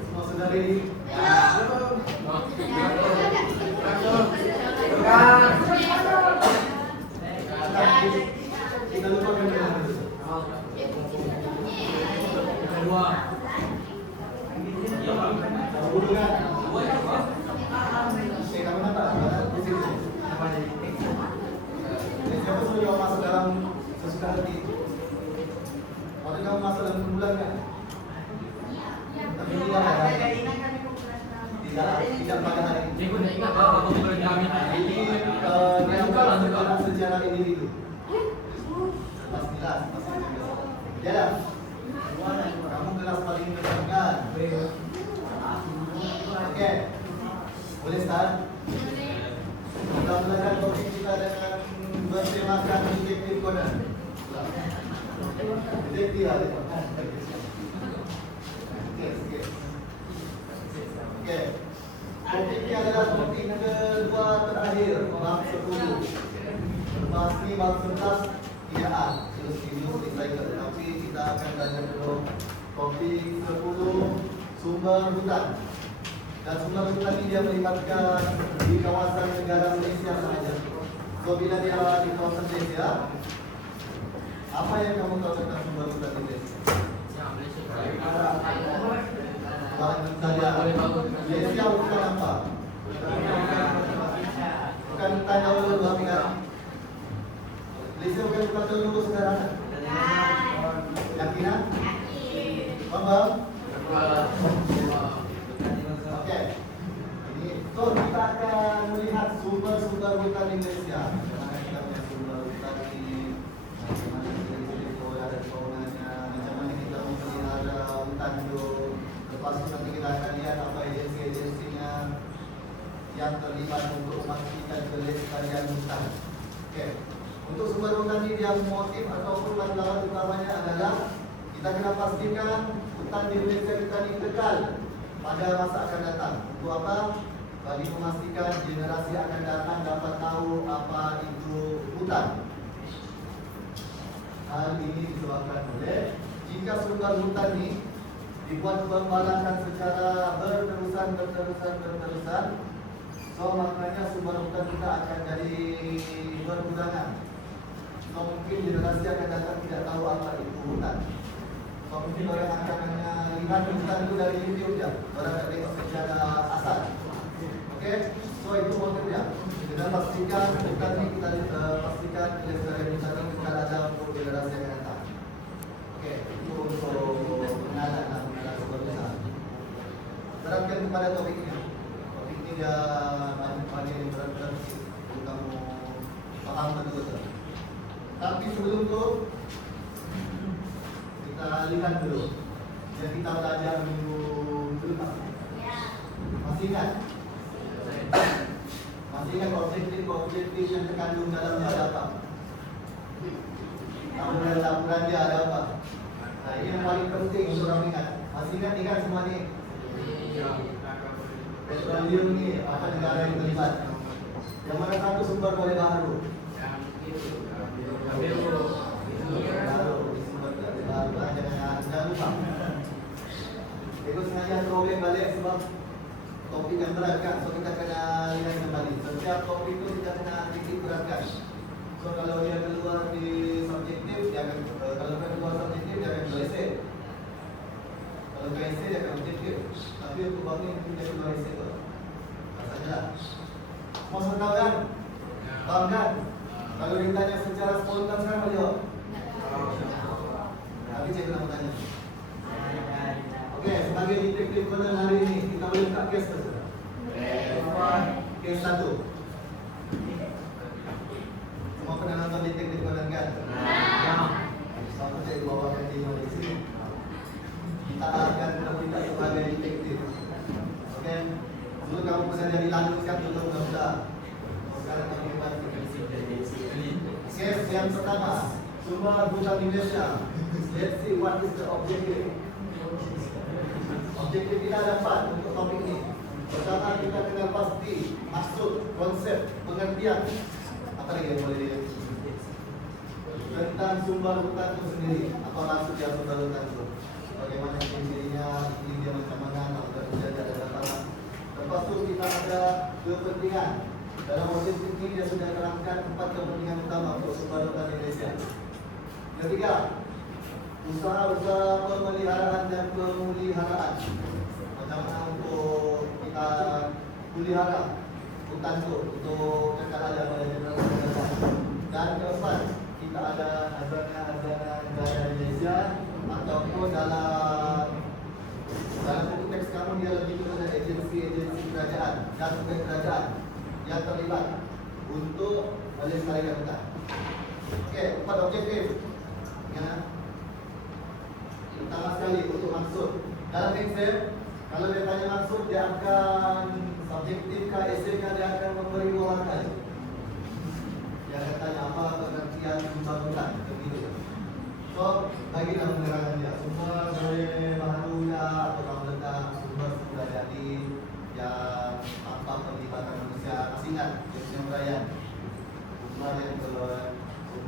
Semua sudah ready? Kita lupakan dulu. Kamu nampak? Siapa suruh kamu masuk dalam sesuka hati? Waktu kamu masuk dalam kumpulan kan? Tapi tidak ada. Tidak pada hari ini. Dia bukan secara individu. Pastilah. Jalan. Kamu kelas paling depan. Oke. Boleh start? Kita belajar topik kita dengan bertemakan detektif Conan. Detektif ada. Oke. Topik ini adalah topik kedua terakhir bab 10. Bab 11 tidak A. Ilus recycle. Tapi kita akan belajar dulu topik 10 sumber hutan. Dan sumber hutan ini dia melibatkan di kawasan negara Malaysia sahaja. So bila dia di kawasan Malaysia, apa yang kamu tahu tentang sumber hutan di Malaysia? Malaysia bukan apa? Bukan tanya dulu Habib kan? Malaysia bukan dulu sederhana. Yakinan? Faham? Oke. Ini so kita akan melihat sumber-sumber hutan di Malaysia. Bagaimana kita punya sumber hutan ini, bagaimana kita ada faunanya, macam mana kita memelihara hutan itu. Lepas itu nanti kita akan lihat apa agensi-agensinya yang terlibat untuk memastikan kelestarian hutan. Oke. Untuk sumber hutan ini yang motif ataupun latar utamanya adalah kita kena pastikan hutan di Malaysia kita ini kekal pada masa akan datang. Untuk apa? Bagi memastikan generasi akan datang dapat tahu apa itu hutan. Hal ini disebabkan oleh jika sumber hutan ini dibuat pembalakan secara berterusan, so maknanya sumber hutan kita akan jadi berkurangan. So mungkin generasi akan datang tidak tahu apa itu hutan. So mungkin orang akan hanya lihat hutan itu dari YouTube ya, orang tak tengok secara asal. Oke, so itu motifnya. Kita pastikan hutan ini kita pastikan kelestarian hutan ini kita ada untuk generasi yang akan datang. Oke, itu untuk pengenalan sumber hutan. Terapkan kepada topiknya. Topik ini dia banyak berat-berat untuk kamu paham betul-betul. Tapi sebelum itu kita lihat dulu yang kita belajar minggu dulu masih ingat? Masih ingat objektif yang terkandung dalamnya ada apa? Kamu dalam laporan dia ada apa? Nah ini yang paling penting untuk orang ingat. Masih ingat semua ni? Petroleum ni apa negara yang terlibat? Yang mana satu sumber boleh baru? Jangan lupa. Itu sengaja throwback balik sebab topik yang berat kan, so kita kena lihat kembali. Setiap topik itu kita kena titik beratkan. So kalau dia keluar di subjektif, dia akan kalau dia keluar subjektif dia akan keluar esei. Kalau ke esei dia akan objektif. Tapi untuk bang ni dia keluar esei tu. Rasanya lah. Mau tahu kan? Faham kan? Kalau ditanya secara spontan sekarang mau jawab? Tapi saya nak bertanya. Okey, sebagai detektif Conan hari ini kita boleh buka kes tu. Kes 1. Semua pernah nonton detektif Conan kan? Sama saya bawakan di Malaysia. Kita akan bertindak sebagai detektif. Okey. Dulu kamu pernah jadi lalu sekarang belum sudah. Sekarang kamu buat kes yang pertama. sumber hutan Indonesia. Let's see what is the objective. Objektif kita ada 4 untuk topik ini. Pertama, kita kenal pasti maksud, konsep, pengertian. Apa lagi yang boleh tentang sumber hutan itu sendiri. Apa maksud dia sumber hutan itu? Bagaimana ciri-cirinya, dia macam mana, apakah hujan ada dataran. Lepas itu kita ada kepentingan. Dalam objektif ini dia sudah terangkan 4 kepentingan utama untuk sumber hutan Indonesia. Ketiga, usaha-usaha pemeliharaan dan pemuliharaan. Macam mana untuk kita pelihara hutan itu untuk kekal ada pada generasi mendatang. Dan keempat, kita ada azana negara Indonesia ataupun dalam konteks kamu dia lebih kepada agensi-agensi kerajaan dan bukan kerajaan yang terlibat untuk melestarikan hutan. Okey, 4 objektif. Ya. Pertama sekali untuk maksud. Dalam exam, kalau dia tanya maksud, dia akan subjektif kah, esei kah, dia akan memberi 2 markah. Dia akan tanya apa pengertian sumber hutan, begitu. So, bagilah penerangan dia. Sumber boleh baharunya atau kamu letak sumber sudah jadi yang tanpa perlibatan manusia. Masih ingat, dia uraian. Sumber yang sumber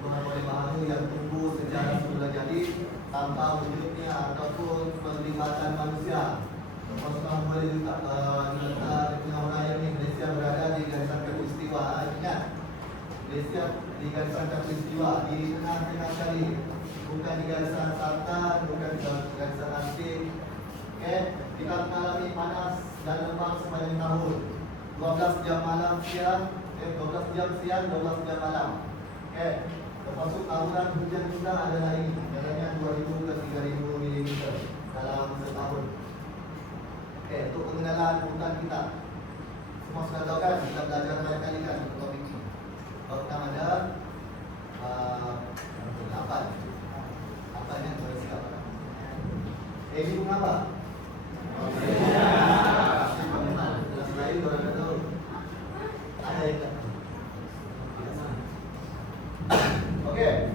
boleh baharu yang tumbuh sejarah sudah jadi tanpa wujudnya ataupun perlibatan manusia. Lepas boleh juga diletak dengan uraian ini. Malaysia berada di garisan khatulistiwa. Ingat, Malaysia di garisan khatulistiwa, di tengah-tengah kali. Bukan di garisan selatan, bukan di garisan Arctic. Okay. Kita mengalami panas dan lembab sepanjang tahun. 12 jam malam siang, 12 jam siang, 12 jam malam. Okay. Lepas itu tahunan hujan kita adalah ini, jalannya 2,000 ke 3,000 mm dalam setahun. Okay. Untuk pengenalan hutan kita, semua sudah tahu kan? Kita belajar banyak kali kan untuk topik ini. Pertama ada 8. Apanya boleh siap? Ini bunga apa? Kelas lain orang tak tahu. Ada yang tak? Okey,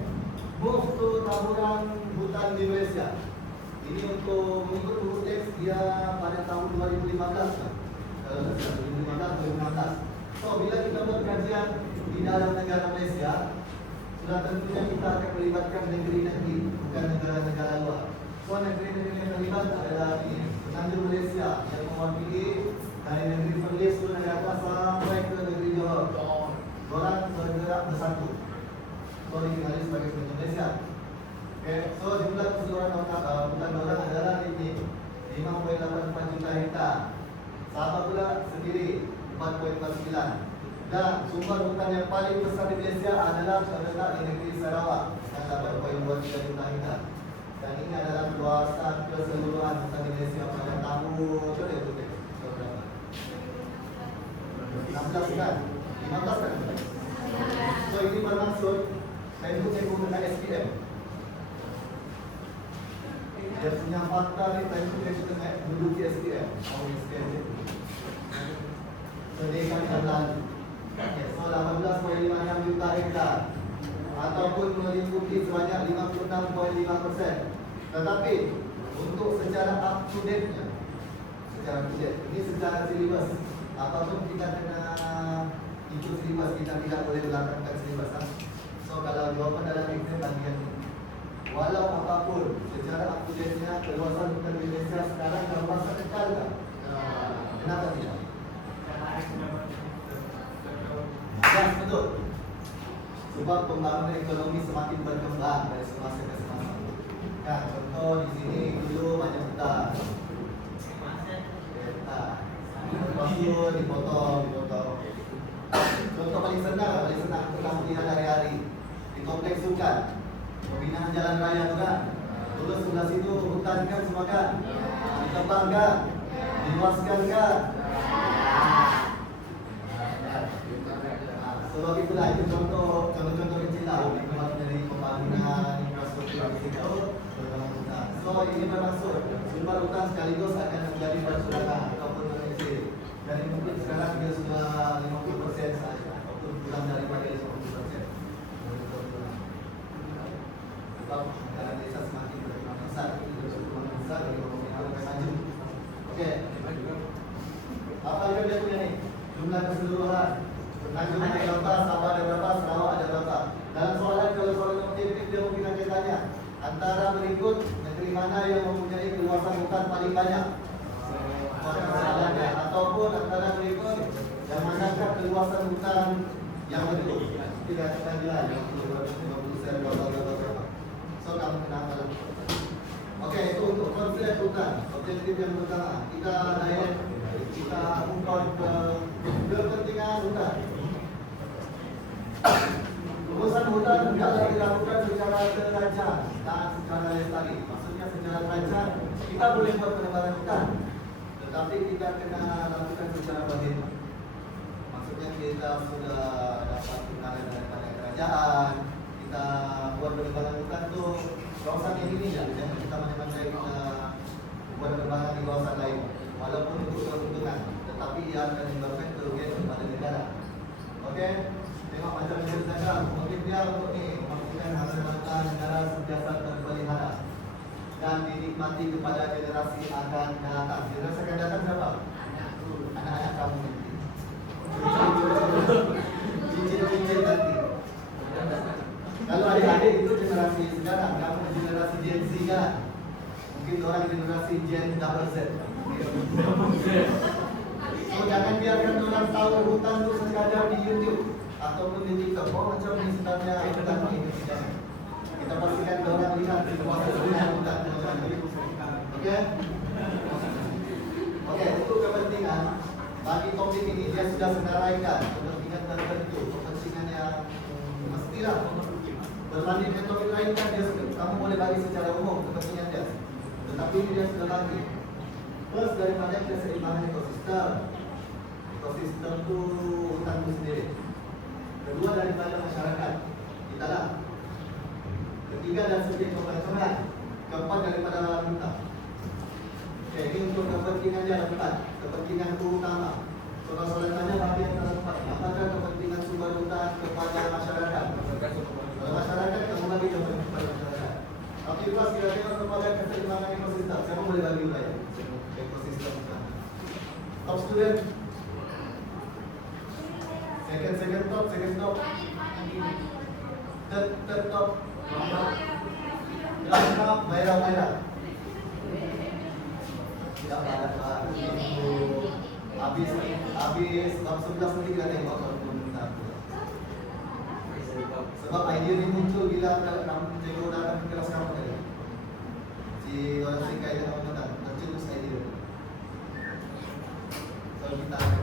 move to taburan hutan di Malaysia. Ini untuk mengikut urut teks dia pada tahun 2015 kan? 2015-2016. So, bila kita buat kajian di dalam negara Malaysia, sudah tentunya kita akan melibatkan negeri-negeri, bukan negara-negara luar. So, negeri-negeri yang terlibat adalah di Semenanjung Malaysia yang mewakili dari negeri Perlis ke negara sampai ke negeri Johor. Orang bergerak bersatu. So, dikenali sebagai Semenanjung Malaysia. Okay. So, jumlah keseluruhan hutan orang adalah ini 5.84 juta hektar. Sabah pula sendiri 4.49. Dan sumber hutan yang paling besar di Malaysia adalah terletak di negeri Sarawak yang dapat 2.3 juta hektar. Dan ini adalah luasan keseluruhan hutan di Malaysia pada tahun berapa? 16 kan? 15 kan? So ini bermaksud tengku-tengku dekat SPM. Dia punya fakta ni tengku-tengku dekat menduduki SPM. So dia akan berlalu. So 18.56 juta hektar ataupun meliputi sebanyak 56.5%. Tetapi untuk secara up to date-nya, ini secara silibus, apapun kita kena ikut silibus, kita tidak boleh belakangkan silibus. So kalau jawapan dalam exam bagian ini, walau apapun secara up to date-nya keluasan hutan Indonesia sekarang dalam masa kekal tak? Kenapa tidak? Ya, betul. Sebab pembangunan ekonomi semakin berkembang dari semasa ke semasa. Kan, contoh di sini dulu banyak hutan. Lepas itu dipotong. Contoh paling senang kita melihat hari-hari di kompleks Sukan, pembinaan jalan raya tu kan. Dulu sebelah situ hutan kan semua kan, ditebangkan, diluaskan kan. Sebab itulah itu contoh kecil lah dari pembangunan infrastruktur itu terutama hutan. So ini bermaksud sumber hutan sekaligus akan menjadi persoalan ataupun kecil. Dari mungkin sekarang dia sudah 50% saja ataupun kurang daripada 50%. Sebab negara desa semakin berkembang besar, berkembang besar dari ekonomi sampai maju. Oke. Apa yang dia punya nih? Jumlah keseluruhan. Tanjung ada berapa, Sabah ada berapa, Sarawak ada berapa. Dalam soalan, kalau soalan objektif dia mungkin akan tanya antara berikut negeri mana yang mempunyai keluasan hutan paling banyak. Ataupun antara berikut yang manakah keluasan hutan yang betul. Tidak akan jelas. So kamu kenapa? Oke, itu untuk konsep hutan. Objektif yang pertama kita naik, kita ukur ke kepentingan hutan. Urusan hutan hendaklah dilakukan secara terancam dan secara lestari. Maksudnya secara terancam kita boleh buat penebalan hutan, tetapi kita kena lakukan secara bagaimana. Maksudnya kita sudah dapat tunjangan daripada kerajaan, kita buat penebalan hutan tu kawasan yang ini ya, jangan kita macam-macam kita buat penebalan di kawasan lain, walaupun untuk keuntungan, tetapi ia akan menyebabkan kerugian kepada negara. Oke, tengok macam ini saja. Mungkin dia untuk ini memastikan hasil hutan negara sentiasa terpelihara dan dinikmati kepada generasi akan datang. Generasi akan datang siapa? Anak-anak kamu nanti. Cincin nanti. Kalau adik-adik itu generasi sekarang, kamu generasi Gen Z kan? Mungkin orang generasi Gen Double Z. So jangan biarkan orang tahu hutan itu sekadar di YouTube ataupun di TikTok. Oh macam ni sebenarnya hutan ini. Kita pastikan orang lihat di kuasa hutan macam ni. Okey? Okey, untuk kepentingan bagi topik ini dia sudah senaraikan kepentingan tertentu, kepentingan yang mestilah berbanding dengan topik lain kan dia kamu boleh bagi secara umum kepentingan dia. Tetapi ini dia sudah bagi. First daripada keseimbangan ekosistem. Ekosistem itu hutan itu sendiri. Kedua daripada masyarakat kita lah. Ketiga dari segi keberlangsungan. Keempat daripada alam hutan. Oke, ini untuk kepentingan dia empat. Kepentingan utama. Soalan tanya bagi yang terempat. Apakah kepentingan sumber hutan kepada masyarakat? Kalau masyarakat kamu bagi kepada masyarakat. Tapi pas kita tengok kepada keseimbangan ekosistem, siapa boleh bagi wilayah ekosistem hutan? Top student. Second top. Third top. Merah. Tidak ada habis bab 11 nanti kita tengok komentar. Sebab idea ni muncul bila kamu jaga udara keras kamu tadi. Si orang Singkai dan orang Kedah tercetus idea. So kita akan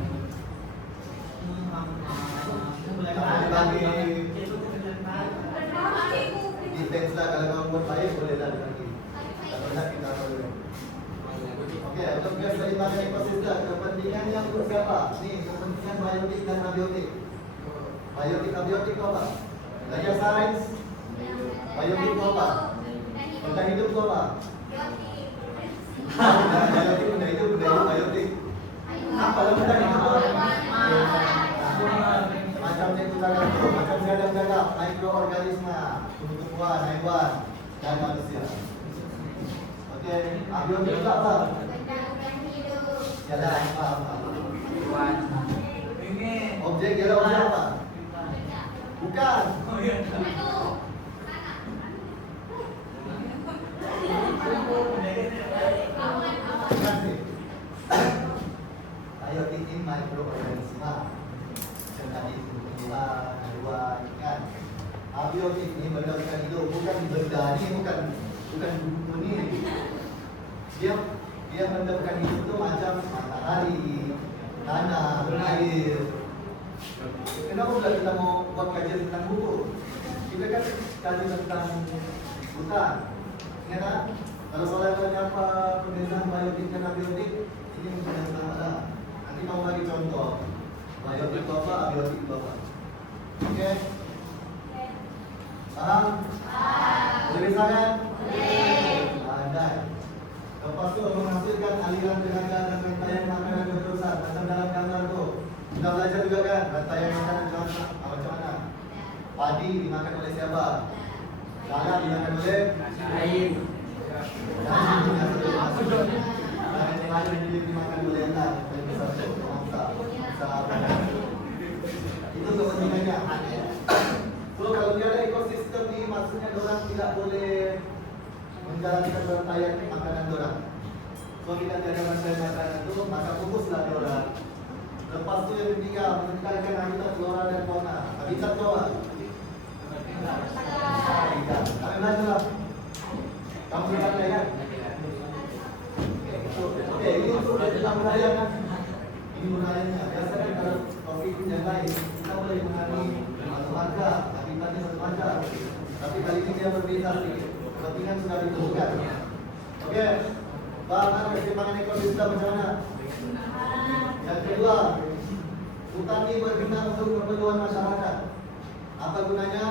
bagi details lah. Kalau kamu buat baik boleh lah lagi. Kalau tak kita boleh. Okey, untuk keseimbangan ekosistem, kepentingannya untuk siapa? Ni kepentingan biotik dan abiotik. Biotik abiotik itu apa? Belajar sains. Biotik itu apa? Benda hidup itu apa? Biotik benda hidup, biotik. Apa benda hidup? Macam itu macam segala mikroorganisme, tumbuh-tumbuhan, haiwan dan manusia. Okey, abiotik itu apa? Jalan apa? Objek jalan objek apa? Bukan. Biotik ini mikroorganisme. Macam tadi tumbuhan, haiwan, kan? Abiotik ini benda bukan hidup, bukan benda ni, bukan buku ni. Dia benda bukan hidup tu macam matahari, tanah, air. Kenapa pula kita mau buat kajian tentang buku? Kita kan kaji tentang hutan. Ingat tak? Kalau soalan tanya apa perbezaan biotik dan abiotik, ini yang sama lah. Nanti mau bagi contoh. Biotik itu apa, abiotik itu apa? Okey? Faham? Boleh bezakan? Boleh. Ada. Lepas tu menghasilkan aliran tenaga dan rantaian makanan berterusan. Macam dalam gambar tu. Kita belajar juga kan rantaian makanan macam mana? Padi dimakan oleh siapa? Dalam dimakan oleh lain. yang lain dimakan oleh yang lain. Itu kepentingannya. So kalau dia ada ekosistem ni, maksudnya orang tidak boleh menjalankan rantaian makanan orang. So kita jaga rantaian makanan itu, maka fokuslah orang. Lepas tu yang ketiga, meningkatkan habitat flora dan fauna. Habitat flora. Kami belajar. Kamu sudah belajar kan? Okey, ini untuk dalam budaya kan? Ini budayanya. Biasanya kalau topik yang lain, kita boleh mengenai satu marga, habitatnya satu marga. Tapi kali ini dia berbeza sedikit. Kepentingan sudah ditentukan. Okey, bahan keseimbangan ekosistem macam mana? Yang kedua, hutan ini berguna untuk keperluan masyarakat. Apa gunanya?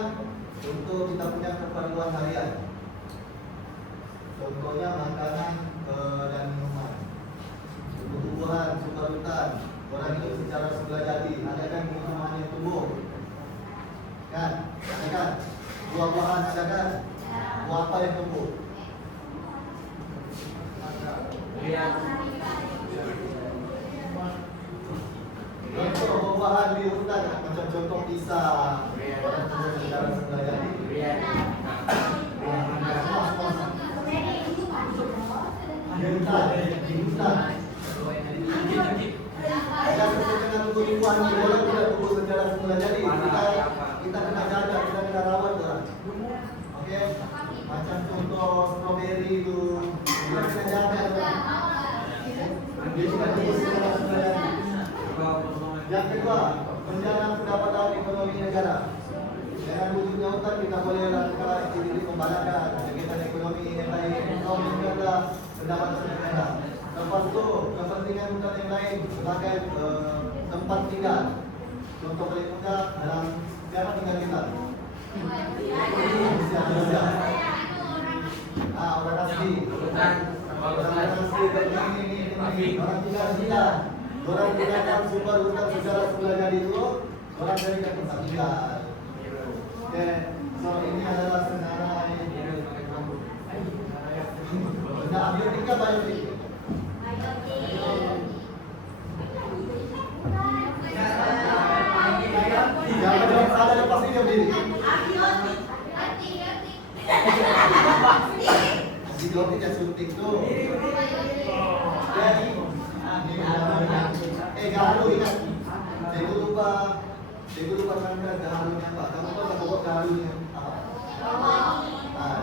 Untuk kita punya keperluan harian. Contohnya makanan dan minuman. Tumbuh-tumbuhan, sumber hutan. Orang hidup secara semula jadi. Ada kan minuman yang tumbuh? Kan? Ada kan? Buah-buahan ada kan? Buah apa yang tumbuh? Contoh buah-buahan di hutan, macam contoh pisang. Orang tumbuh secara semula jadi. Di hutan. Ada sesuatu tumbuh-tumbuhan di orang tidak tumbuh secara semula jadi. Kita kena jaga, kita kena rawat orang. Okey, macam contoh strawberry itu, kita kena jaga orang. Dia juga tumbuh secara semula jadi. Yang kedua, menjaga pendapatan ekonomi negara. Dengan wujudnya hutan kita boleh lakukan aktiviti pembalakan, kegiatan ekonomi yang lain, ekonomi negara, pendapatan negara. Lepas itu, kepentingan hutan yang lain sebagai tempat tinggal. Contoh paling mudah dalam siapa tinggal kita? Manusia. Orang asli. Orang asli ini. Orang tinggal kita. Orang gunakan sumber hutan secara semula jadi itu, orang jadikan tempat tinggal. Okey, so ini adalah senarai benda abiotika biotik. Jangan jawab salah lepas ini dia berdiri. Abiotik yang suntik tu. Gaharu ingat. Saya lupa sangka gaharunya apa. Kamu tahu tak buat gaharunya apa?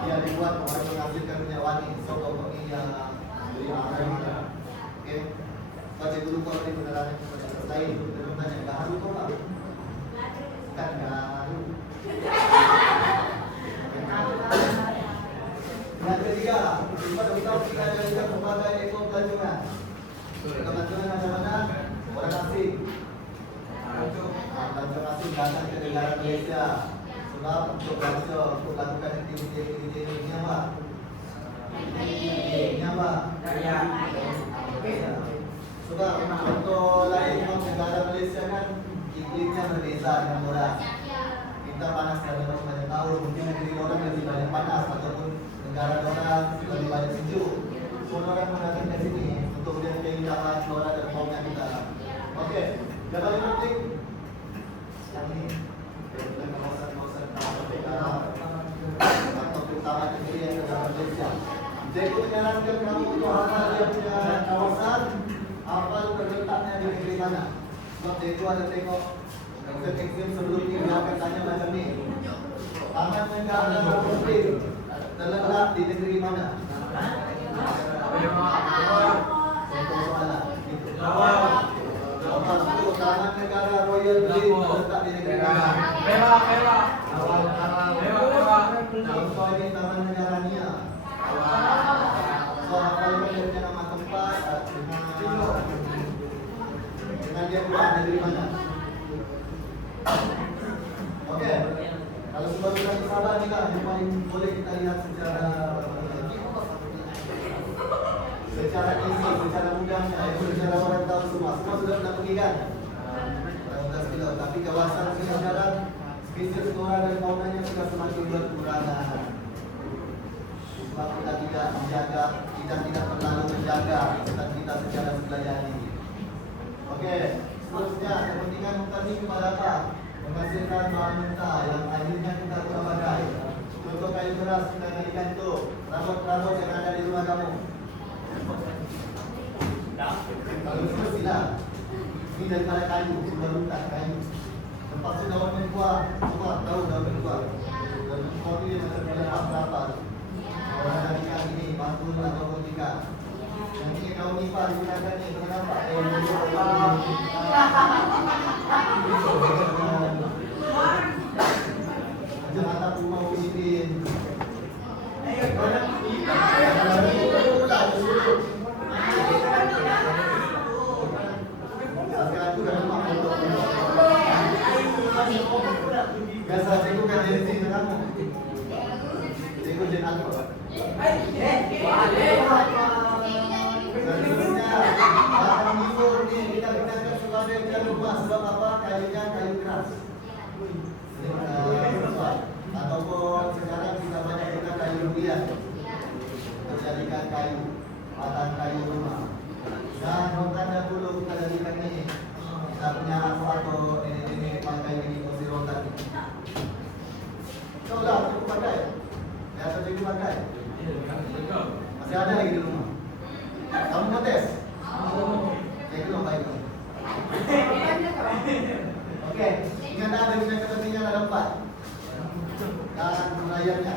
Dia dibuat untuk menghasilkan minyak wangi. So kalau ini yang beri air. Okey. Saya lupa tadi penerangan lain. Kita bertanya gaharu tu apa? Bukan gaharu. Yang ketiga, kita jadikan berbagai ekokelanjutan. Kebetulan macam mana? Orang asing. Pelancong asing datang ke negara Malaysia. Sebab untuk belajar, untuk lakukan aktiviti-aktiviti ini apa? Ini apa? Sebab contoh lain negara Malaysia kan iklimnya berbeza dengan orang. Kita panas dalam banyak tahun, mungkin negeri orang lebih banyak panas ataupun negara orang lebih banyak sejuk. Semua orang datang ke sini untuk melihat keindahan flora dan fauna kita. Okey, yang paling penting yang ini kawasan-kawasan atau utama negeri yang ada Malaysia. Jadi aku menyarankan kamu untuk hafal dia punya kawasan, hafal terletaknya di negeri mana. Sebab dia itu ada tengok exam sebelum ini dia akan tanya macam ni. Taman negara muslim terletak di negeri mana? Contoh soalan. Lepas itu taman negara Royal Blade terletak di negeri mana? Contoh ini taman negara Nia. So hafalkan dia punya nama tempat dengan dia buat negeri mana. Okey. Kalau sebab kita sabar ni lah, yang paling boleh kita lihat secara easy, secara mudahnya, secara orang tahu semua sudah pernah pergi kan? Tapi kawasan sekarang spesies flora dan faunanya sudah semakin berkurangan. sebab kita tidak menjaga, kita tidak terlalu menjaga hutan kita secara wilayah ini. Oke, seterusnya kepentingan hutan ini kepada apa? Menghasilkan bahan mentah yang akhirnya kita guna pakai. Contoh kayu keras kita jadikan itu rambut-rambut yang ada di rumah kamu. Kalau itu silah. Ini daripada kayu, sumber hutan kayu. Lepas itu daun mengkuat, semua tahu daun mengkuat. Daun mengkuat ini macam berapa? Orang jadikan ini batu atau ketika. Yang ini daun nipah digunakan ni, kenapa? Macam atap rumah Udin. Biasa cikgu kan jadi sini kamu. Cikgu jadi apa? Seterusnya, batang bibur ni kita gunakan sebagai tiang rumah sebab apa? Kayunya kayu keras. Ataupun sekarang kita banyak guna kayu rubiah untuk jadikan kayu, batang kayu rumah. Dan rotan dahulu kita jadikan ini. Kita punya atau nenek-nenek pakai ini kursi rotan. Coba cukup pakai. Biasa cikgu pakai. Masih ada lagi di rumah. Kamu mau tes? Cikgu mau baik. Oke, ingat ada punya kepentingan ada 4. Dan penayarnya.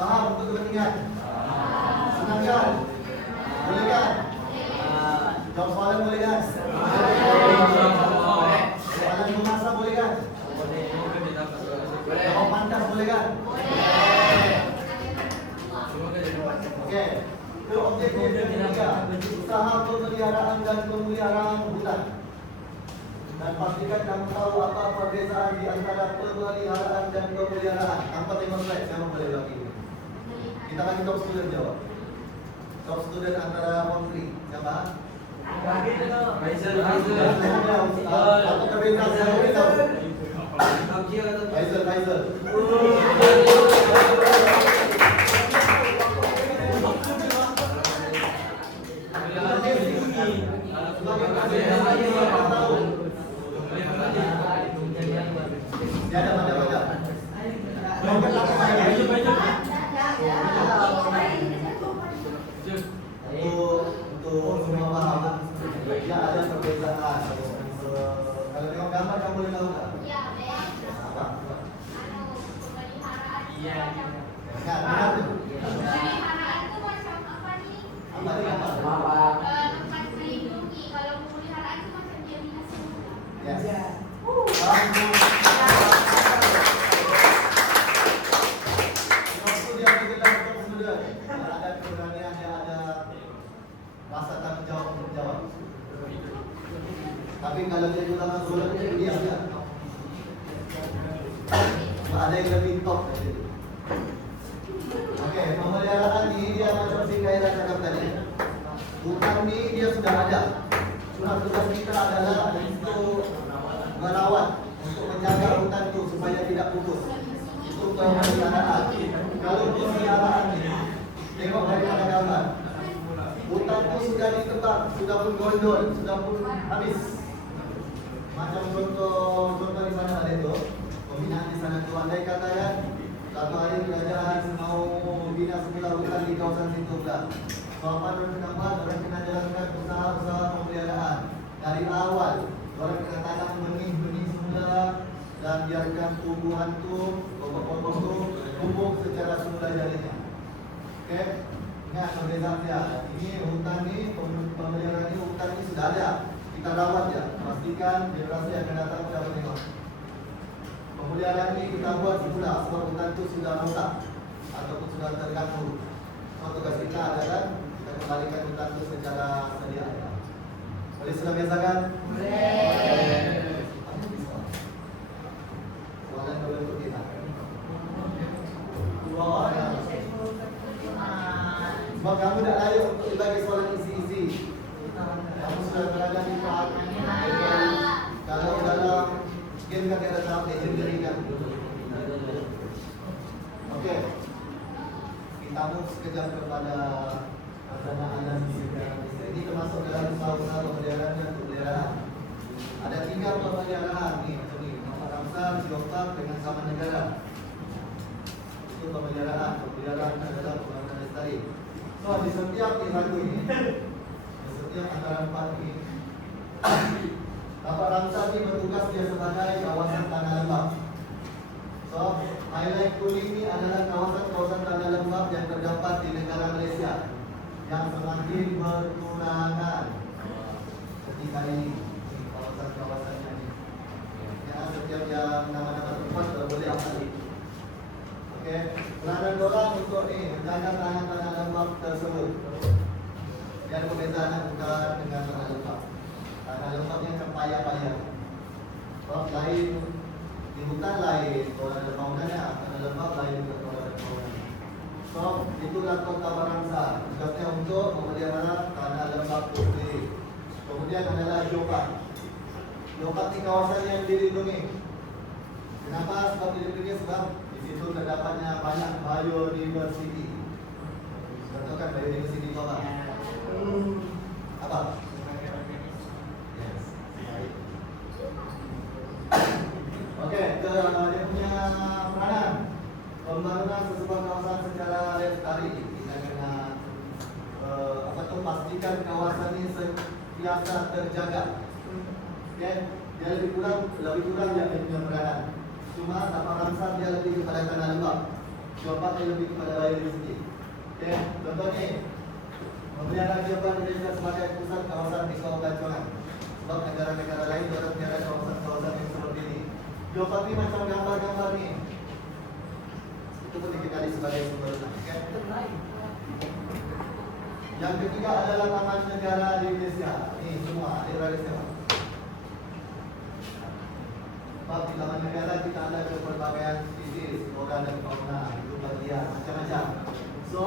Paham untuk kepentingan? Senang kan? Boleh kan? Jawab soalan boleh kan? Soalan memasak boleh kan? Jawab pantas boleh kan? Oke. Itu objektif ketiga. Usaha pemeliharaan dan pemeliharaan hutan. Dan pastikan kamu tahu apa perbezaan di antara pemeliharaan dan pemeliharaan. Tanpa tengok slide, kamu boleh bagi. Kita bagi top student jawab. Top student antara form 3. Siapa? Faisal. Apa perbezaan? Faisal. Untuk semua paham, ya ada perbezaan. Kalau tengok gambar kamu boleh tahu tak? Apa? Iya. Benar tu. Pemeliharaan itu macam apa ni? Apa dia? Tempat melindungi. Kalau pemeliharaan itu macam dia hasil. Yes. Waktu dia bilang untuk student, ada keberanian, dia ada rasa tanggung jawab untuk jawab. Tapi kalau dia juga masuk dia diam dia. Ada yang lebih top dari itu. Oke, pemeliharaan ini dia macam si Kaira cakap tadi. Hutan ini dia sudah ada. Cuma tugas kita adalah untuk merawat, untuk menjaga hutan itu supaya tidak putus. Itu pemeliharaan. Kalau pemeliharaan ini, tengok daripada gambar. Hutan itu sudah ditebang, sudah pun gondol, sudah pun habis. Macam contoh di sana ada itu, pembinaan di sana itu. Andai kata kan, satu hari kerajaan mau membina semula hutan di kawasan situ pula. Soapan orang kenapa? Orang kena jalankan usaha-usaha pemeliharaan dari awal. Orang kena tanam benih-benih semula dan biarkan tumbuhan tu, pokok-pokok tu tumbuh secara semula jadinya. Oke, ingat perbezaan dia. Ini hutan ni, pemeliharaan ini hutan ini sudah ada. Kita rawat ya, pastikan generasi yang akan datang dapat tengok. Pemeliharaan ini kita buat semula sebab hutan itu sudah rosak ataupun sudah terganggu. So, tugas kita adalah kita kembalikan hutan itu secara sedia. Boleh sudah biasakan? Boleh. Soalan boleh untuk kita. Dua ya. Sebab kamu tidak layak untuk dibagi soalan isi-isi. Kamu sudah berada di tahap kalau dalam game kan ada tahap legendary kan. Oke. tamu sekejap kepada anak-anak ini termasuk dalam usaha-usaha pemeliharaan dan pemeliharaan. Ada 3 pemeliharaan nih, macam ni, Muhammad Ramzan, Geopark dengan Taman Negara. Itu pemeliharaan adalah pembangunan lestari. So di setiap satu ini, di setiap antara 4 ini, Bapak Ramzan ini bertugas dia sebagai kawasan tanah lembap. So, highlight kuning ini adalah kawasan-kawasan tanah lembap yang terdapat di negara Malaysia yang semakin berkurangan ketika ini kawasan-kawasannya ini. Ya, setiap yang nama-nama tempat boleh ambil. Okey, peranan orang untuk ni menjaga tanah-tanah lembap tersebut. Dia ada perbezaan bukan dengan tanah lembap. Tanah lembapnya macam payah-payah. Sebab lain di hutan lain, kalau ada bangunannya, tanah lembap lain juga kalau ada bangunannya. So, itulah Kota Baramsa. Tugasnya untuk memelihara tanah lembap putih. Kemudian adalah Geopark. Geopark ni kawasan yang dilindungi. Kenapa? Sebab dilindungi sebab di situ terdapatnya banyak biodiversity. Betul kan biodiversity itu apa? Apa? Yes. Okey, dia punya peranan pembangunan sesebuah kawasan secara lestari. Kita kena pastikan kawasan ini sentiasa terjaga. Okey, dia lebih kurang yang dia punya peranan. Cuma Taman Ramzan dia lebih kepada tanah lembap. Geopark dia lebih kepada biodiversity. Okey, contohnya memelihara Geopark Indonesia sebagai pusat kawasan ekogancongan. Sebab negara-negara lain juga memelihara kawasan-kawasan yang seperti ini. Geopark ni macam gambar-gambar ni. Itu pun dikenali sebagai sumber daya. Okay? Yang ketiga adalah Taman Negara di Malaysia. Ini semua adik-adik siapa? Sebab di Taman Negara kita ada pelbagai spesies flora dan fauna, hidup bagian macam-macam. So,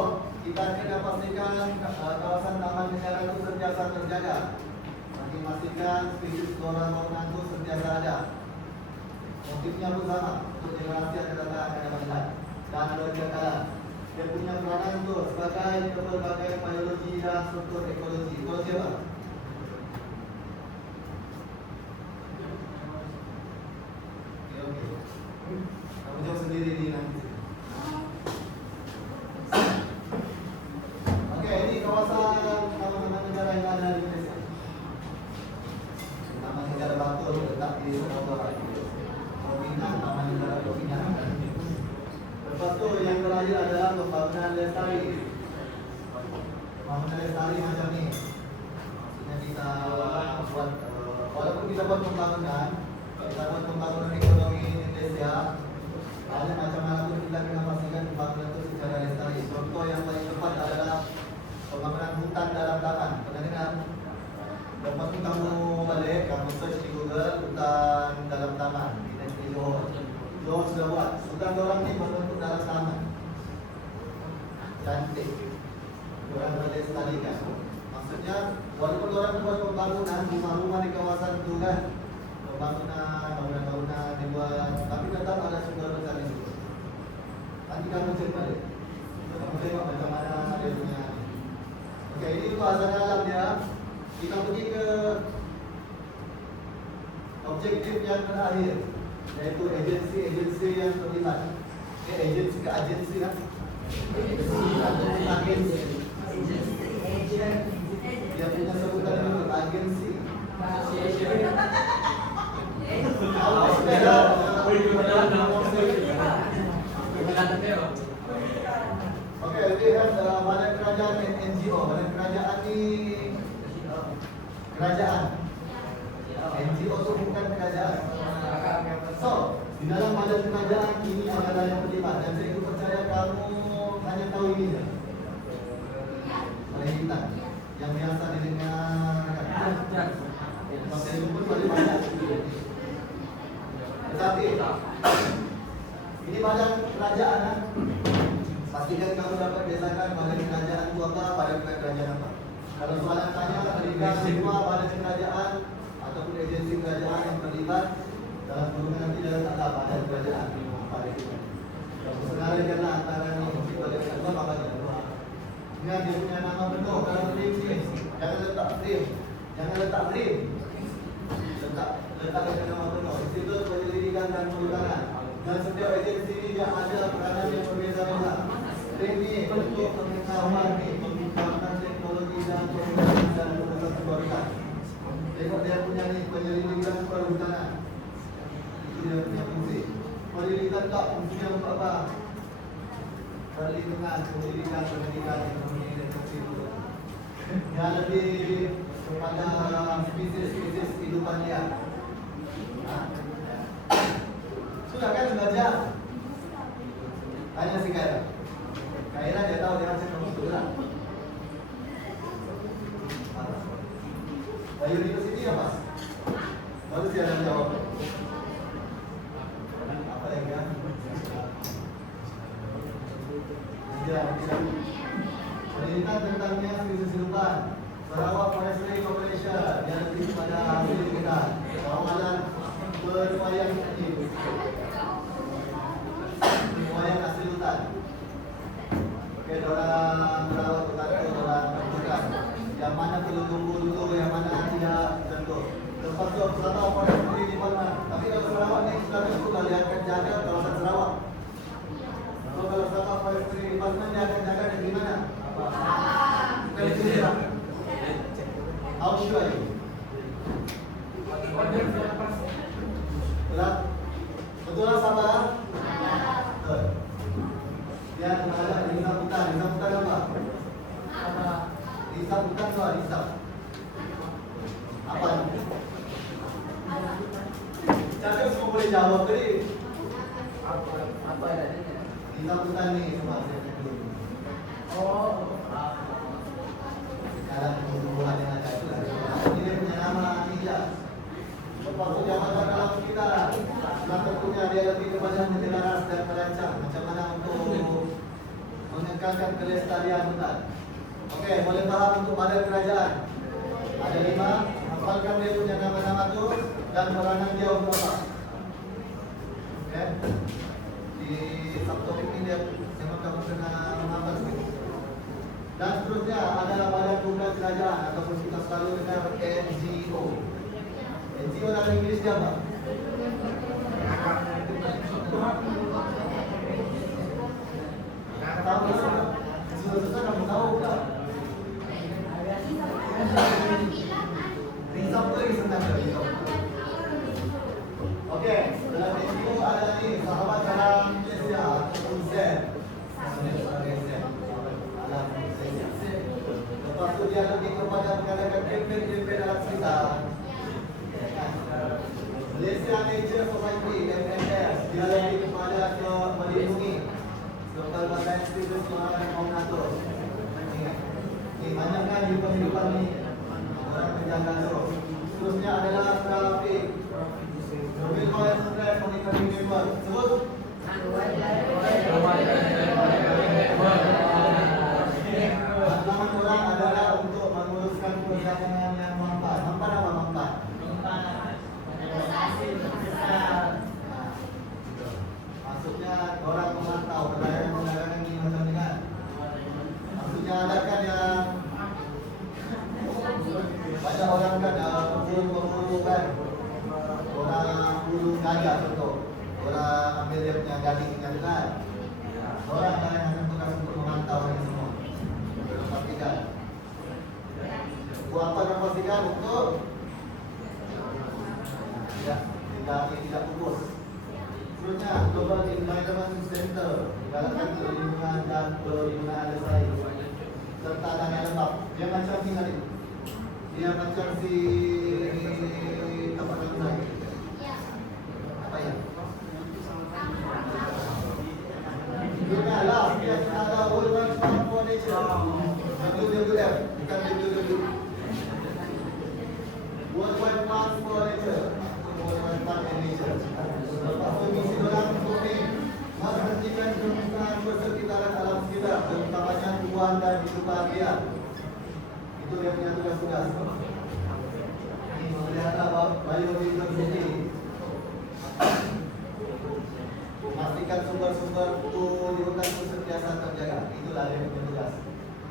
kita kena pastikan kawasan Taman Negara itu sentiasa terjaga. Pastikan spesies flora fauna itu sentiasa ada. Motifnya pun sama untuk generasi yang akan datang dan berkekalan. Dia punya peranan itu sebagai pelbagai biologi dan struktur ekologi. Ekologi apa? Okey. Kamu jawab sendiri di nanti. Okey, ini kawasan taman negara yang ada di Malaysia. Taman Negara Batu terletak di Sarawak. Taman Negara Pembinaan. Lepas tu yang terakhir adalah pembangunan lestari. Pembangunan lestari macam ni. Maksudnya kita buat, walaupun kita buat pembangunan ekonomi Indonesia, ada macam mana pun kita kena pastikan pembangunan itu secara lestari. Contoh yang paling tepat adalah pembangunan hutan dalam taman. Pernah dengar? Lepas tu kamu balik, kamu search di Google hutan dalam taman. Johor sudah buat. Hutan orang ni berbentuk dalam taman. Cantik. Orang melestarikan. Maksudnya, walaupun orang buat pembangunan rumah-rumah di kawasan itu kan, bangunan dibuat, tapi tetap ada sumber besar di situ. Nanti kamu cek balik. Kamu tengok macam mana dia punya. Okey, ini suasana alam dia. Kita pergi ke objektif yang terakhir, yaitu agensi yang terlibat. Agensi ke agensi kan? Agensi. Dia punya sebutan itu agensi. Okey, lihat badan kerajaan dan NGO. Badan kerajaan ni kerajaan. NGO tu bukan kerajaan. So, di dalam badan kerajaan ini adalah yang terlibat. Dan saya percaya kamu hanya tahu ini je. Perhitungan yang biasa didengar. Masa itu pun paling banyak. Tetapi ini badan kerajaan kan? Pastikan kamu dapat bezakan badan kerajaan itu apa, badan kerajaan apa. Kalau soalan tanya terlibat semua badan kerajaan ataupun agensi kerajaan yang terlibat dalam kurungan nanti dalam tak ada badan kerajaan pada kita. Kalau sekarang antara ini badan kerajaan apa badan Ingat dia punya nama penuh. Kalau rim ni, jangan letak rim. Jangan letak rim. Letak nama penuh. Institut Penyelidikan dan Perhutanan. Dan setiap agensi ini dia ada peranan yang berbeza-beza. Rim ni untuk pengetahuan ni, pengembangan teknologi dan pengembangan dan pengembangan kebarukan. Tengok dia punya ni penyelidikan perhutanan. Itu dia punya fungsi. Penyelidikan tak fungsinya untuk apa? Perlindungan, penyelidikan, pendidikan, ekonomi dan sosial. Yang lebih kepada spesies-spesies kehidupan liar. Sudah kan belajar? Tanya si Kaira. Kaira dia tahu dia macam kamu betul lah. University apa? Baru dia akan jawab. Apa lagi ya? Pendidikan tentangnya spesies kehidupan. Sarawak Forestry Corporation yang lebih kepada hasil kita. Kawalan berwayang ini. Berwayang hasil hutan. Okey, orang merawat hutan itu orang bertugas. Yang mana perlu tunggu dulu, yang mana tidak tentu. Lepas tu Sarawak Forestry di mana? Tapi kalau Sarawak ni sudah tentu kalau dia akan jaga kawasan Sarawak. Kalau Sarawak Forestry Department dia akan jaga di mana? Bukan di sini lah. How sure are you? Betul? Betul lah sabar? Betul. Dia ada risap hutan. Risap hutan apa? Risap hutan tu apa? Risap. Apa? Cakap semua boleh jawab tadi. Apa ada ni? Risap hutan ni semua. Oh. Dalam tumbuhan yang ada itu. Ini dia punya nama tidak. Lepas tu jabatan dalam kita. Setelah tentunya dia lebih kepada menjelaskan dan merancang macam mana untuk mengekalkan kelestarian hutan. Okey, boleh faham untuk badan kerajaan. Ada 5. Hafalkan dia punya nama-nama tu dan peranan dia untuk apa. Okey. Di subtopik ini dia memang kamu kena menghafal sedikit. Dan seterusnya adalah badan tugas kerajaan ataupun kita selalu dengar NGO. NGO dalam Inggeris dia apa? Tahu tak? Susah-susah kamu tahu tak? Risau tu lagi senang tak? Okey, dalam NGO ada ni sahabat dalam Malaysia ataupun Z. Lepas tu dia lebih kepada mengadakan kempen-kempen dalam sekitar. Malaysia Nature Society (MNS) dia lebih kepada melindungi keberadaan spesies yang mau mengatur. Ini banyak kan di kehidupan ni orang menjaga tu. Seterusnya adalah trafik. Mobil Law Enforcement Monitoring Network. Sebut. Pengalaman orang adalah untuk menguruskan perjalanan yang mampat. Mampat apa mampat? Maksudnya orang memantau perjalanan ini macam ni kan? Maksudnya ada kan yang banyak orang kan pemburu kan? Orang buru gajah contoh. Orang ambil dia punya daging kan? Orang yang akan tugas untuk memantau ini semua. Pastikan. Buat apa nak pastikan untuk tidak pupus. Seterusnya Global Environment Center dalam perlindungan dan perlindungan alam lain serta tanah lembap. Dia macam ni tadi. Dia macam si tempat lain. Apa ya? Dunia lah, dia ada World Wide Fund for Nature. WWF, bukan WWF. World Wide Fund for Nature. World Wide Fund for Nature. Lepas tu misi dalam untuk ni menghentikan kerusakan persekitaran alam sekitar, terutamanya tumbuhan dan hidupan liar. Itu dia punya tugas-tugas. Ini memelihara biodiversity. Memastikan sumber-sumber di hutan itu sentiasa terjaga. Itulah dia punya tugas.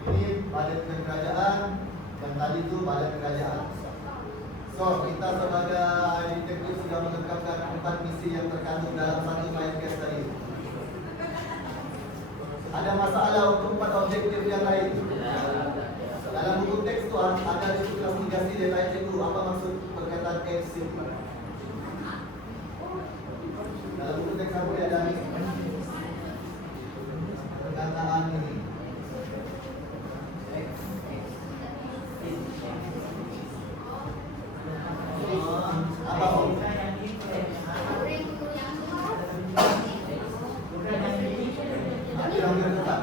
Ini badan kerajaan, yang tadi itu badan kerajaan. So, kita sebagai detektif sudah menetapkan 4 misi yang terkandung dalam satu file case tadi. Ada masalah untuk 4 objektif yang lain. Dalam buku teks itu ada investigasi detail itu apa maksud perkataan exit. Dalam buku teks aku ada ini perkataan ini. Apa? Hampir tetap.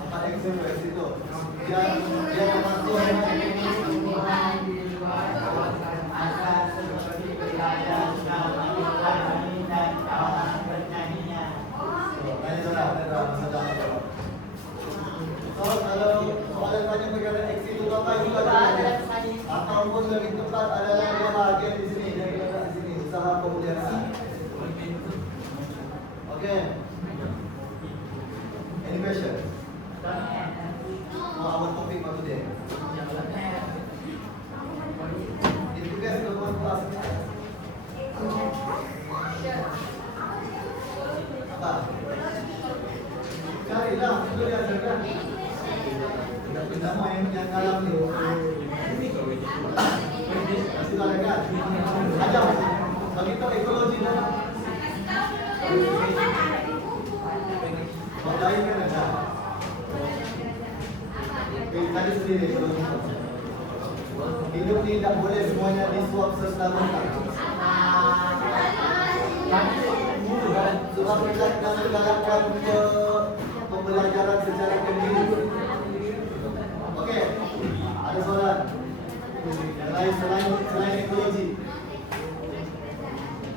Apa exit itu? Dia masuk kalau soalan tanya perkara exit itu apa itu ataupun lebih tepat adalah dia bahagian di sini dari di sini usaha pemeliharaan. Oke. Animation. Awal topik baru dia. Ini juga teman kelas. Apa? Carilah, itu dia carilah. Kita main yang kalam ni. Kasih tahu kan? Ajar. Bagi tahu ekologi dah. Lain kan ada. Tadi sendiri ekologi. Hidup ni tak boleh semuanya disuap serta-merta. Sebab kita sedang menggalakkan pembelajaran secara kendiri. Okey, ada soalan yang lain selain ekologi.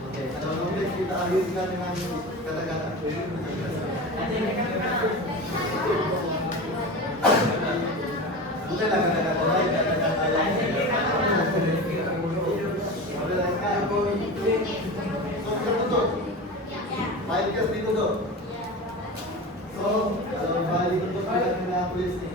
Okey, kalau kompleks kita akhirkan dengan kata-kata. Bukanlah kata-kata lain, kata-kata lain. Ada lain kan? So, kita tutup. File case ditutup. So, kalau file ditutup, kita kena tulis ni.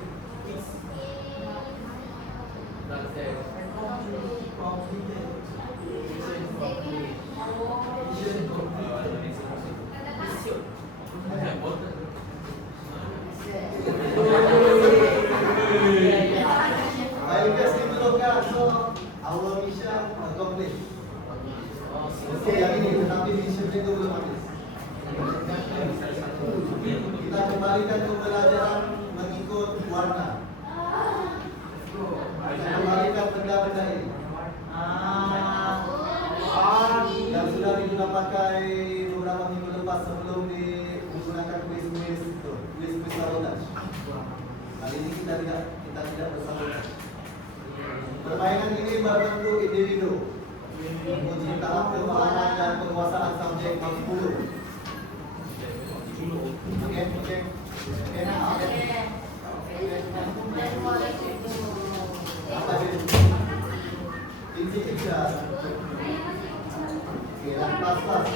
File case ditutup kan? So, our mission accomplished. Okey, yang ini tetapi mission itu belum habis. Kita kembalikan pembelajaran mengikut warna. Kita kembalikan benda-benda ini yang sudah digunakan pakai beberapa minggu lepas sebelum digunakan kuis-kuis sabotaj. Kali ini kita tidak bersabotaj. Permainan ini berbentuk individu. Menguji tahap kemaharan dan penguasaan subjek makhluk. Okey. Apa dia? Inti tiga. Okey, pas.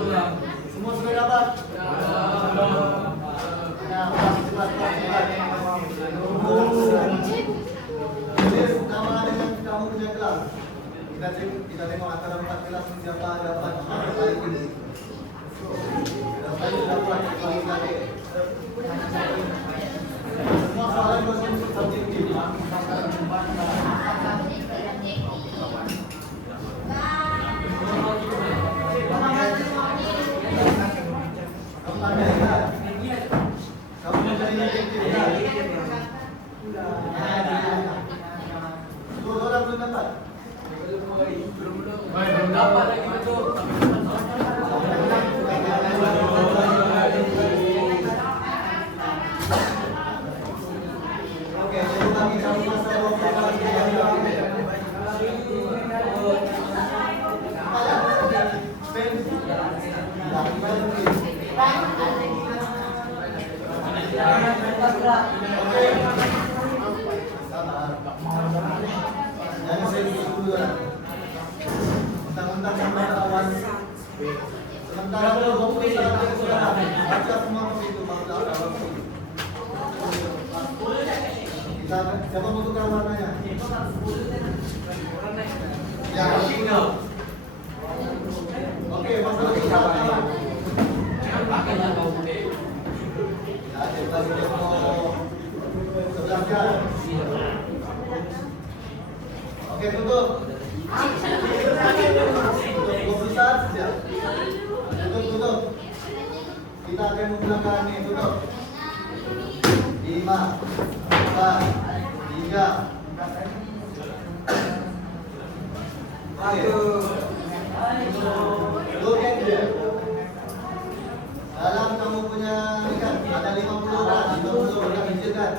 Kita semua sudah dapat? Tulis nama dengan kamu punya kelas. Kita tengok antara 4 kelas siapa dapat paling tinggi. Siapa dapat paling tinggi. pandai kan? Kamu mencari efektivitas. Dua orang belum dapat. Belum dapat lagi betul. Oke, jadi bagi kamu masa 20 kali jangan serius dulu lah. Mentang-mentang sampai lawan. Sementara kalau kamu bisa baca semua itu baru waktu. Kita siapa mau tukar warnanya? Ya, tinggal. Oke, masalah kita apa? Ya, kita sudah mau 11 jam. Oke, tutup. Tutup saja. Tutup. Kita akan menggunakan ini, tutup. 5, 4, 3. Look at them. Dalam kamu punya kan ada 50 kan, 50 berapa kecil kan?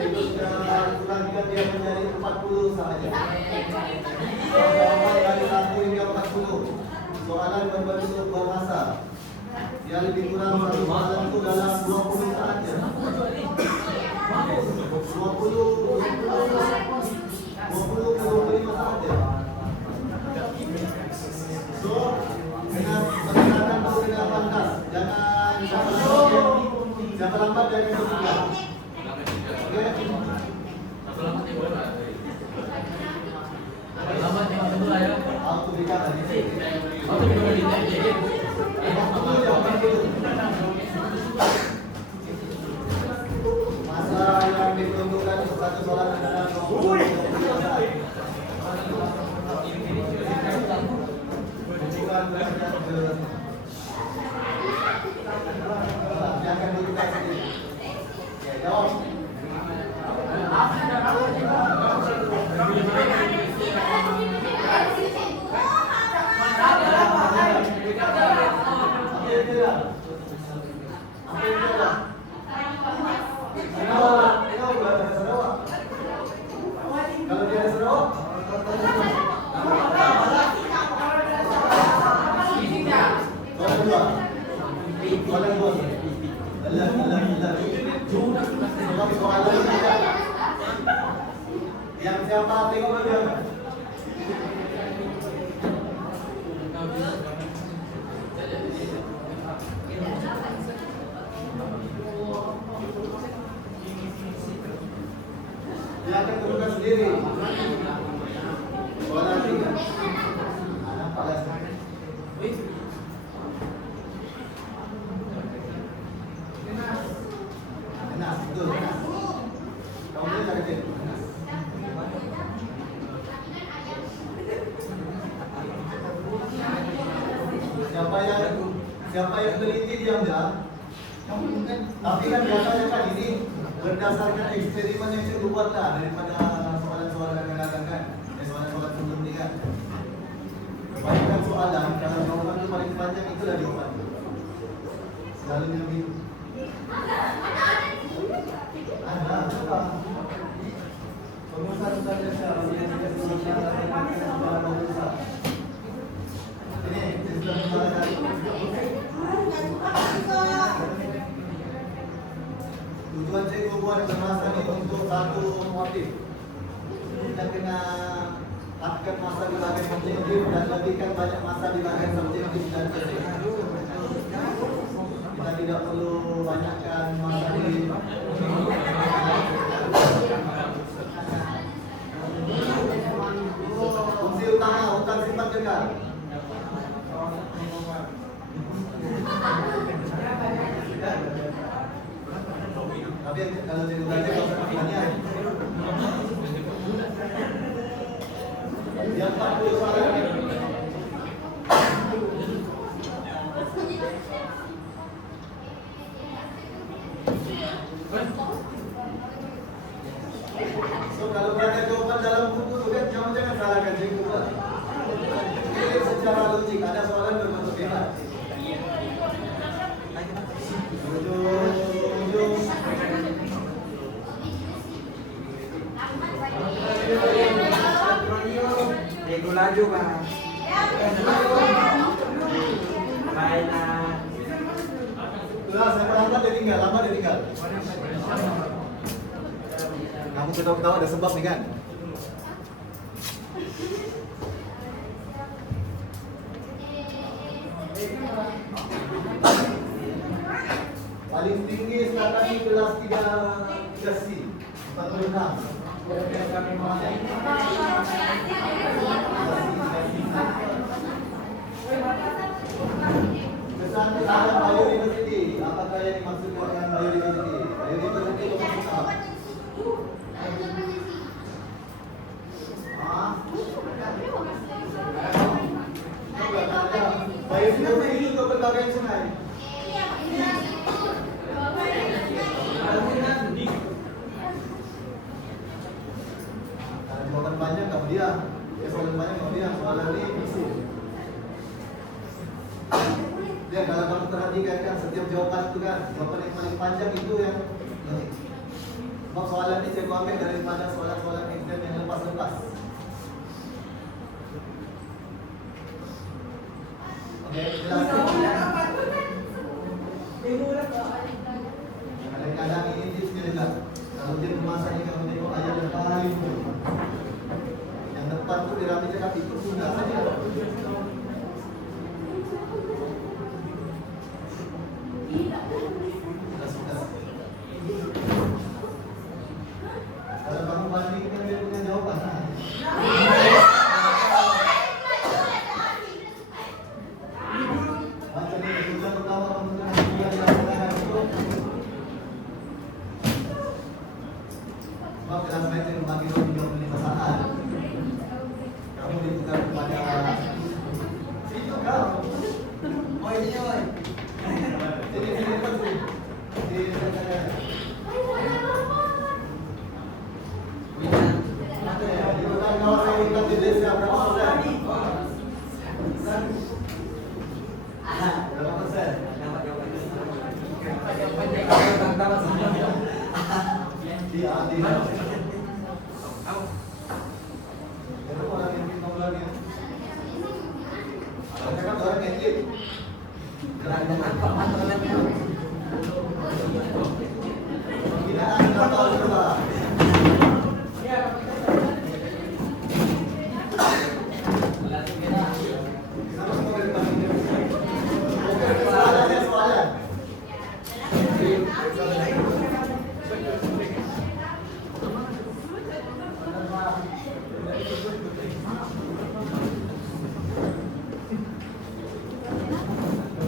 Kurangkan dia menjadi 40 saja. Dari 1 hingga 40. Soalan berbentuk bermasa. Dia lebih kurang satu soalan itu dalam 20 saja. 20 saja. So, dengan menggunakan itu dengan pantas. Jangan siapa lambat dari itu juga. Oke. Lambat yang betul ya. Aku berikan tadi. Aku juga ditanya. Masa yang ditentukan satu soalan adalah 20. Jangan dulu kita sendiri. Ya, jawab. Kalau dia ada Sarawak, soalan dua. Yang siapa tengok dia? Dia akan tentukan sendiri. Soalan tiga. Anak palas. Enak, betul. Enak. Kamu boleh cari cek. Siapa yang teliti diam dah. Tapi kan biasanya kan ini berdasarkan eksperimen yang saya buat lah daripada soalan-soalan yang datang kan, soalan-soalan sebelum ini kan. Kebanyakan soalan kalau jawaban itu paling panjang itulah jawaban. Selalu yang itu. Ada apa? Pengusaha siapa yang tidak bisa pengusaha. Ini sudah mulai. Tujuan saya buat masa ini untuk satu motif. Kita kena akad masa di bagian subjektif dan lebihkan banyak masa di bagian subjektif dan objektif. Kita tidak perlu banyakkan masa di fungsi utama hutang simpan kekal. Tapi kalau saya belajar kalau pertanyaan yang 40 soalan kalau berada jawaban dalam buku itu kan jangan salahkan cikgu lah. Ini secara logik ada soalan berbentuk bebas. Ujung. Nego laju bang. Mainan. Sudah, saya lambat dia tinggal. Kamu ketawa-ketawa ada sebab nih kan? Paling tinggi sekarang ini kelas 3C 46. Kesan terhadap Bayu University. Apakah yang dimaksudkan dengan Bayu University? Bayu University itu maksud apa? Bayu University itu berbagai sungai. Jawaban banyak kemudian, soalan banyak kemudian soalan ini isi. Ya kalau kamu perhatikan kan setiap jawaban itu kan jawaban yang paling panjang itu yang sebab soalan ini saya ambil daripada soalan-soalan exam yang lepas-lepas. Oke, jelas. Kadang-kadang ini tips juga. Kalau dia memasak ini kamu tengok ayam yang paling dulu. Yang depan tuh piramidnya kaki itu sudah saja. Sudah. Kalau kamu bandingkan dia punya jawaban. Macam ini tujuan pertama kamu tengah tujuan yang lakukan itu. Sebab kelas main saya membagi 35 saat. Kamu ditukar kepada itu kau. Oh ini oi. Sini pas sini. Itu kan kalau saya minta di desa berapa persen? Berapa persen? Dia. Itu orang yang minta lagi. Kalau kan orang yang kecil. Kita akan tahu berapa.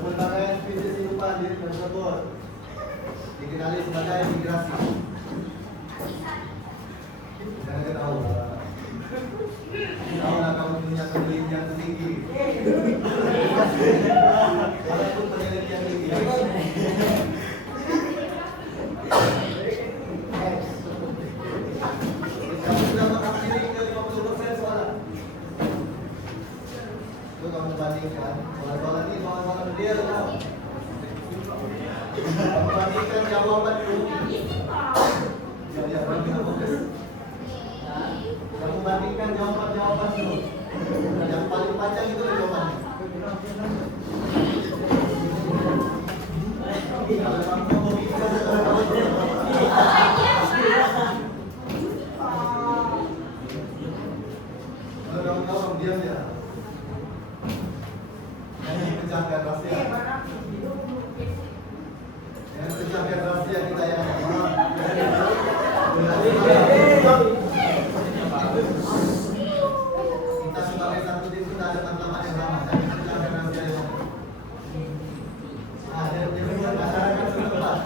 Berbagai spesies hidupan di tersebut dikenali sebagai migrasi. Jangan tahu. Tahu lah kamu punya penelitian tinggi. Walaupun penelitian tinggi. Kamu sudah mengakhiri ke 50% soalan. Itu kamu bandingkan soalan-soalan ini soalan-soalan dia tahu. Kamu bandingkan jawaban itu. Ya, fokus. Kamu bandingkan jawaban-jawaban itu. Yang paling panjang itu jawabannya. Kalau kamu mau bisa kalau kamu diam ya. Ini pecahkan rahasia. Yang pecahkan rahasia kita yang kita sebagai satu tim kita ada teman-teman yang sama. Jangan pecahkan rahasia yang sama. Dia masyarakat setempat.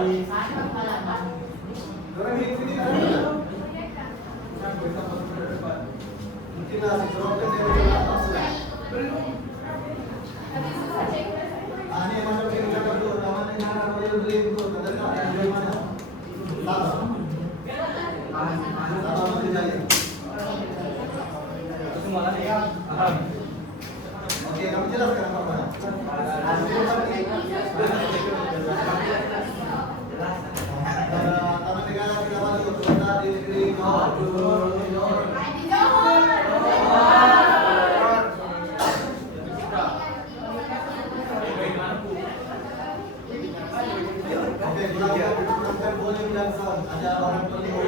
Orang ini kan. Mungkin nasi cerokan dari apa sudah. Ini macam kita cakap dulu, namanya nara boleh beli itu, kata tak dari mana? Tahu. Tahu apa jadi? Semua tadi ya. Oke, kamu jelaskan apa? Tanah negara kita maju kita di negeri Oke, gunakan boleh dan sound. Ada orang perlu.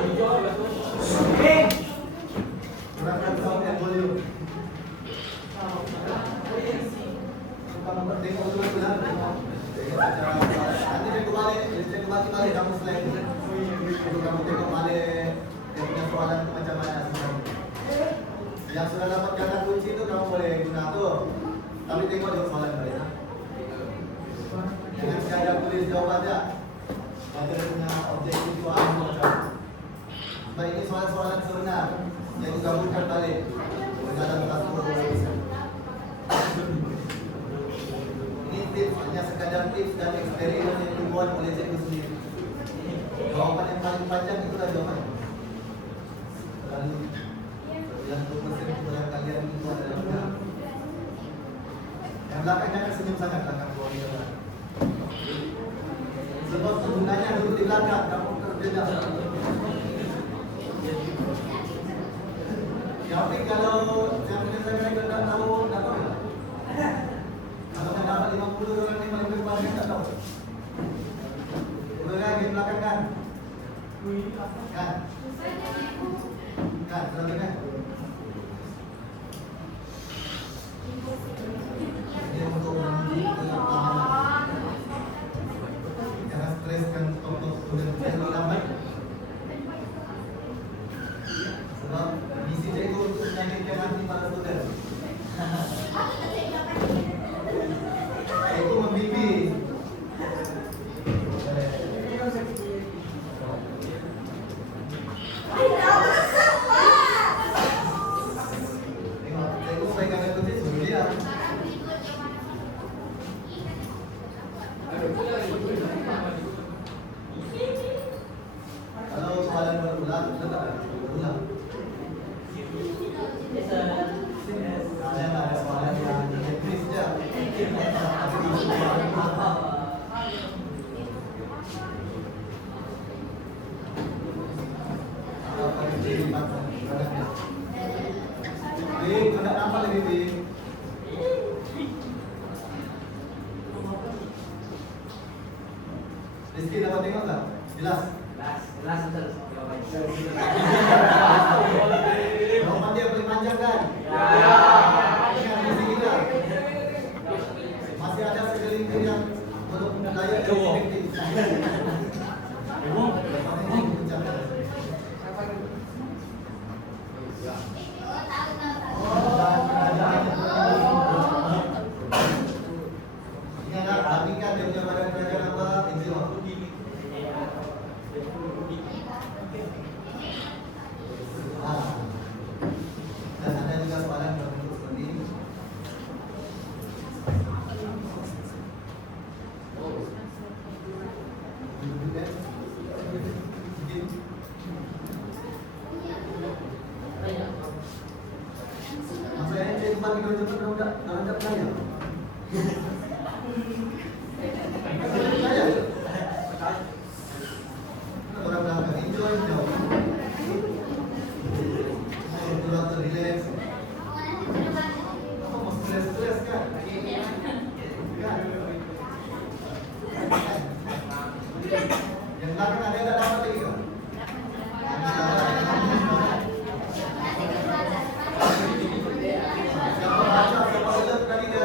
Gunakan sound dan volume. Kamu tengok dulu benar. Nanti dia kembali balik kamu slide. Kamu tengok balik dia punya soalan itu macam mana sebenarnya. Yang sudah dapat kata kunci itu kamu boleh guna tuh. Tapi tengok jawab soalan balik. Jangan sekadar tulis jawaban aja. Baca punya objektif itu apa macam. Baik ini soalan-soalan sebenar yang digabungkan balik. Dalam kelas ini tips, hanya sekadar tips dan eksperimen yang dibuat oleh cikgu sendiri. Jawaban yang paling panjang itulah jawaban. Lalu 90% kebenaran kalian itu adalah benar. Yang belakang jangan senyum sangat belakang bawah. Sebab sebenarnya duduk di belakang kamu terjejak. Tapi kalau yang menyelesaikan itu tak tahu, tak tahu. Kalau kan dapat 50 orang yang paling depan, kan tak tahu. Udah kan, di belakang kan? Kan? Kan, berarti kan? Ini untuk menunjuk pemahaman. Jangan streskan untuk student yang lambat. Sebab misi cikgu untuk menyakitkan hati para student. Cikgu membimbing. Tengok, cikgu pegang yang kunci suruh dia. Kalau soalan berulang, tetap berulang. Ada soalan yang teknis je. Bing, ada apa lagi Bing? Rizky dapat tengok tak? Jelas? Jelas betul. Jawaban dia paling panjang kan? Ingat misi kita. Masih ada segelintir yang belum layak diikuti. Ingat, bandingkan dia punya badan kerajaan apa? Injil. Dan ada juga soalan berbentuk seperti ini. Maksudnya saya tempat tinggal cepat dalam tak saya. Saya. Orang belakang enjoy jauh. Pulang terrelax. Apa stres kan? Yang belakang ada tak dapat lagi kan? Siapa baca, siapa lihat tadi dia.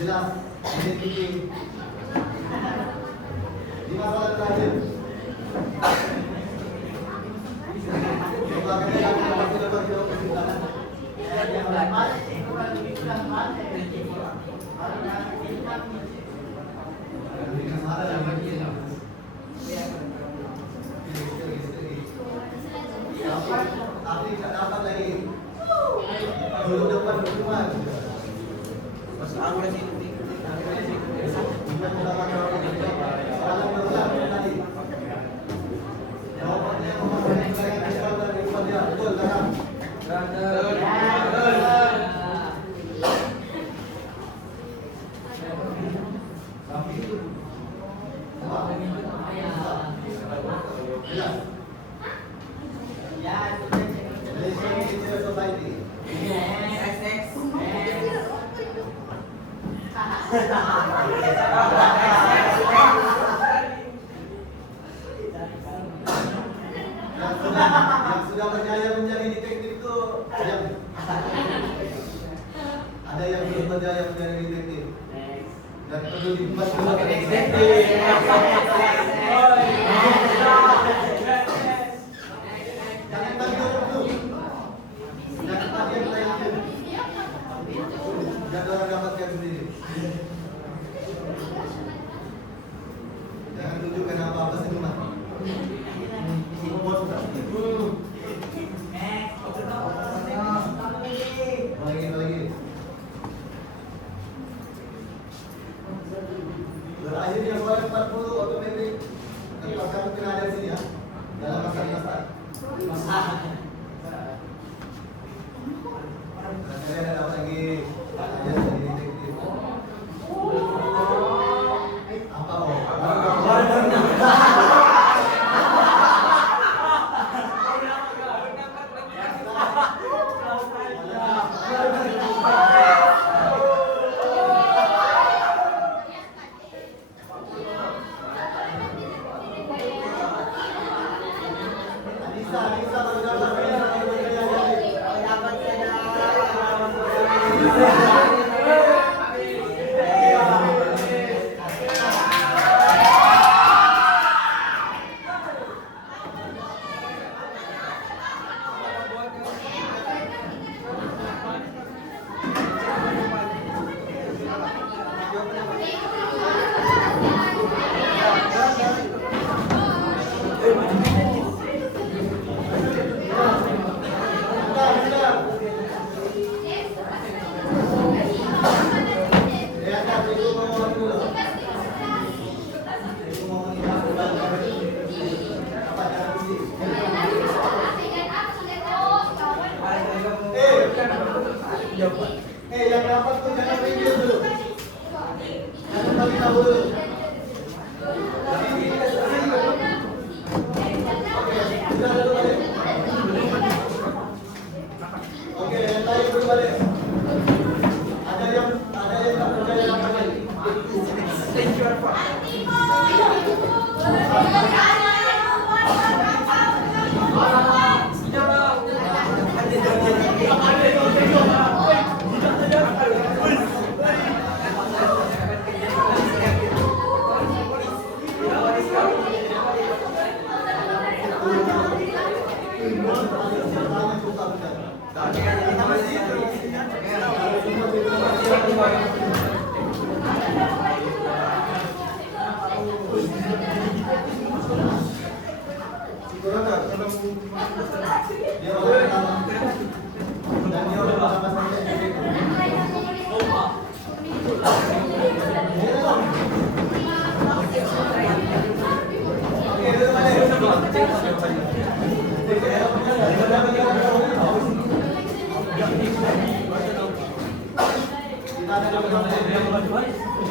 jelas, identiti. Di masalah terakhir. Coba kita pasti dapat jawab kesimpulan. Tapi tidak dapat lagi. Dulu depan hukuman. Mas aku di sini. Soalan berulang tadi. Jawabannya memenuhi saya asal dari dia. Betul kan? Yang sudah berjaya menjadi detektif itu yang ada yang belum berjaya menjadi detektif dan perlu dibuat sebagai detektif. Jangan bagi orang dulu, jangan bagi yang lain dulu. Jangan orang dapatkan sendiri. Jangan tunjukkan apa-apa senyuman. Lagi. Berakhir yang soal 40 otomatis. Tempat kamu kena ada di sini ya. Dalam masa. Kalian ada lagi. Ada jadi detektif. Apa Anissa baru dapat. Yang dapat tuh jangan pinggir dulu. Jangan bagi tahu dulu. Oke, yang lain dulu balik. Ada yang tak percaya yang lain.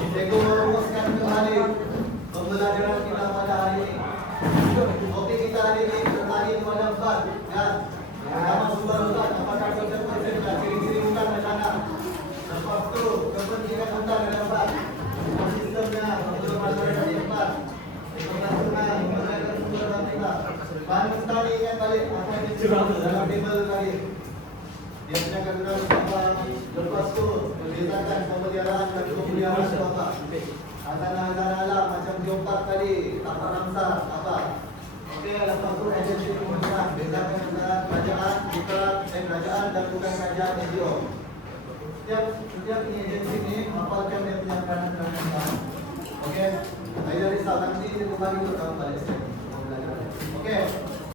Saya merumuskan kembali pembelajaran kita pada hari ini. Topik kita hari ini terkait pada empat, ya. Pertama sumber hutan, apakah konsekuensi dan ciri-ciri hutan dan tanah. Lepas itu kepentingan hutan dan empat, sistemnya, menurut masyarakat di empat. Internasional, mengenai sumber hutan kita. Bahan tadi ingat balik apa yang disebut dalam table tadi. Dia punya kandungan apa? Lepas tu membezakan pemeliharaan dan pemeliharaan itu apa? Azana-azana alam macam diompak tadi, tapak ramsar, apa? Okey, lepas tu agensi pemeliharaan, bezakan antara kerajaan, kerajaan dan bukan kerajaan NGO. Setiap ini agensi ini hafalkan dia punya peranan-peranan. Okey, saya risau nanti dia kembali untuk kamu balik. Okey.